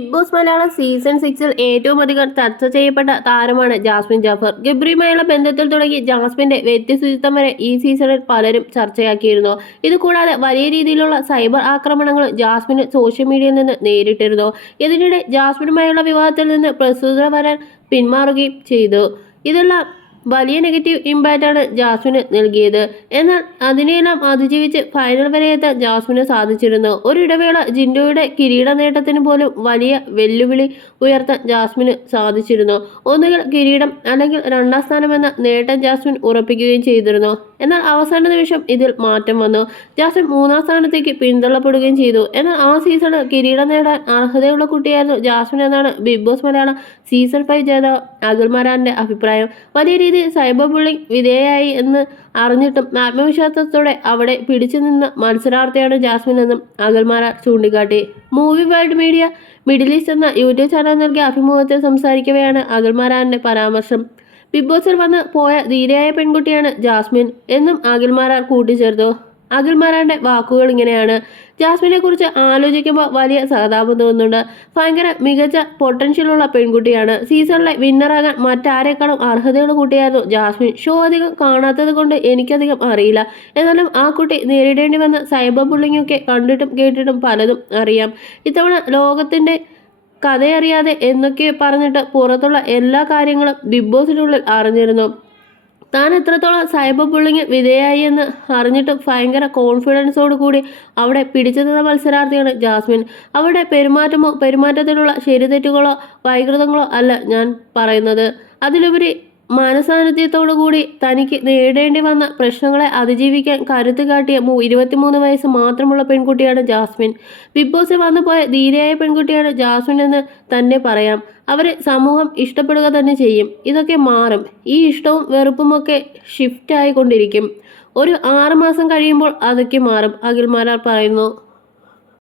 Big boss Malayalam season 6-ൽ ഏറ്റവും അധികം ചർച്ച ചെയ്യപ്പെട്ട താരമാണ് ജാസ്മിൻ ജാഫർ. ഗബ്രിയുമായുള്ള ബന്ധത്തിൽ തുടങ്ങി ജാസ്മിന്റെ വ്യക്തിശുചിത്വം വരെ ഈ സീസണിൽ പലരും ചർച്ചയാക്കിയിരുന്നു. ഇതുകൂടാതെ വലിയ രീതിയിലുള്ള സൈബർ ആക്രമണങ്ങൾ ജാസ്മിന് സോഷ്യൽ മീഡിയയിൽ നിന്ന് നേരിട്ടിരുന്നു. ഇതിനിടെ ജാസ്മിനുമായുള്ള വിവാദത്തിൽ നിന്ന് പ്രസ്തുത വരാൻ പിന്മാറുകയും ചെയ്തു. ഇതെല്ലാം വലിയ നെഗറ്റീവ് ഇമ്പാക്റ്റാണ് ജാസ്മിന് നൽകിയത്. എന്നാൽ അതിനെയെല്ലാം അതിജീവിച്ച് ഫൈനൽ വരെ എത്താൻ ജാസ്മിന് സാധിച്ചിരുന്നു. ഒരിടവേള ജിൻഡോയുടെ കിരീട നേട്ടത്തിന് പോലും വലിയ വെല്ലുവിളി ഉയർത്താൻ ജാസ്മിന് സാധിച്ചിരുന്നു. ഒന്നുകിൽ കിരീടം അല്ലെങ്കിൽ രണ്ടാം സ്ഥാനം എന്ന നേട്ടം ജാസ്മിൻ ഉറപ്പിക്കുകയും ചെയ്തിരുന്നു. എന്നാൽ അവസാന നിമിഷം ഇതിൽ മാറ്റം വന്നു. ജാസ്മിൻ മൂന്നാം സ്ഥാനത്തേക്ക് പിന്തള്ളപ്പെടുകയും ചെയ്തു. എന്നാൽ ആ സീസണിൽ കിരീടം നേടാൻ അർഹതയുള്ള കുട്ടിയായിരുന്നു ജാസ്മിൻ എന്നാണ് ബിഗ് ബോസ് മലയാളം സീസൺ 5 ജേതാവ് അഖിൽമാരാറിന്റെ അഭിപ്രായം. വലിയ രീതിയിൽ സൈബർ ബുള്ളിംഗ് വിധേയയായി എന്ന് അറിഞ്ഞിട്ടും ആത്മവിശ്വാസത്തോടെ അവിടെ പിടിച്ചു നിന്ന മത്സരാർത്ഥിയാണ് ജാസ്മിൻ എന്നും അഖിൽമാരാർ ചൂണ്ടിക്കാട്ടി. Movie world media middle east എന്ന യൂട്യൂബ് ചാനൽ നൽകിയ അഭിമുഖത്തിൽ സംസാരിക്കവെയാണ് അഖിൽമാരാറിന്റെ പരാമർശം. ബിഗ് ബോസിൽ വന്ന് പോയ ധീരയായ പെൺകുട്ടിയാണ് ജാസ്മിൻ എന്നും അഖിൽമാരാർ കൂട്ടിച്ചേർത്തു. അഖിൽമാരാറിന്റെ വാക്കുകൾ ഇങ്ങനെയാണ്: ജാസ്മിനെ കുറിച്ച് ആലോചിക്കുമ്പോൾ വലിയ സഹതാപം തോന്നുന്നുണ്ട്. ഭയങ്കര മികച്ച പൊട്ടൻഷ്യലുള്ള പെൺകുട്ടിയാണ്. സീസണിലെ വിന്നറാകാൻ മറ്റാരേക്കാളും അർഹതയുള്ള കുട്ടിയായിരുന്നു ജാസ്മിൻ. ഷോ അധികം കാണാത്തത് കൊണ്ട് എനിക്കധികം അറിയില്ല. എന്നാലും ആ കുട്ടി നേരിടേണ്ടി വന്ന സൈബർ ബുള്ളിങ്ങൊക്കെ കണ്ടിട്ടും കേട്ടിട്ടും പലതും അറിയാം. ഇത്തവണ ലോകത്തിന്റെ കഥയറിയാതെ എന്നൊക്കെ പറഞ്ഞിട്ട് പുറത്തുള്ള എല്ലാ കാര്യങ്ങളും ബിഗ് ബോസിനുള്ളിൽ അറിഞ്ഞിരുന്നു. താൻ എത്രത്തോളം സൈബർ ബുള്ളിങ് വിധേയായി എന്ന് അറിഞ്ഞിട്ടും ഭയങ്കര കോൺഫിഡൻസോട് കൂടി അവിടെ പിടിച്ചു നിന്ന മത്സരാർത്ഥിയാണ് ജാസ്മിൻ. അവരുടെ പെരുമാറ്റത്തിലുള്ള ശരിതെറ്റുകളോ വൈകൃതങ്ങളോ അല്ല ഞാൻ പറയുന്നത്. അതിലുപരി മനസാന്നിധ്യത്തോടുകൂടി തനിക്ക് നേരിടേണ്ടി വന്ന പ്രശ്നങ്ങളെ അതിജീവിക്കാൻ കരുത്ത് കാട്ടിയ 23 വയസ്സ് മാത്രമുള്ള പെൺകുട്ടിയാണ് ജാസ്മിൻ. ബിഗ് ബോസിൽ വന്നുപോയ ധീരയായ പെൺകുട്ടിയാണ് ജാസ്മിൻ എന്ന് തന്നെ പറയാം. അവരെ സമൂഹം ഇഷ്ടപ്പെടുക തന്നെ ചെയ്യും. ഇതൊക്കെ മാറും. ഈ ഇഷ്ടവും വെറുപ്പുമൊക്കെ ഷിഫ്റ്റ് ആയിക്കൊണ്ടിരിക്കും. ഒരു 6 മാസം കഴിയുമ്പോൾ അതൊക്കെ മാറും, അഖിൽമാരാർ പറയുന്നു.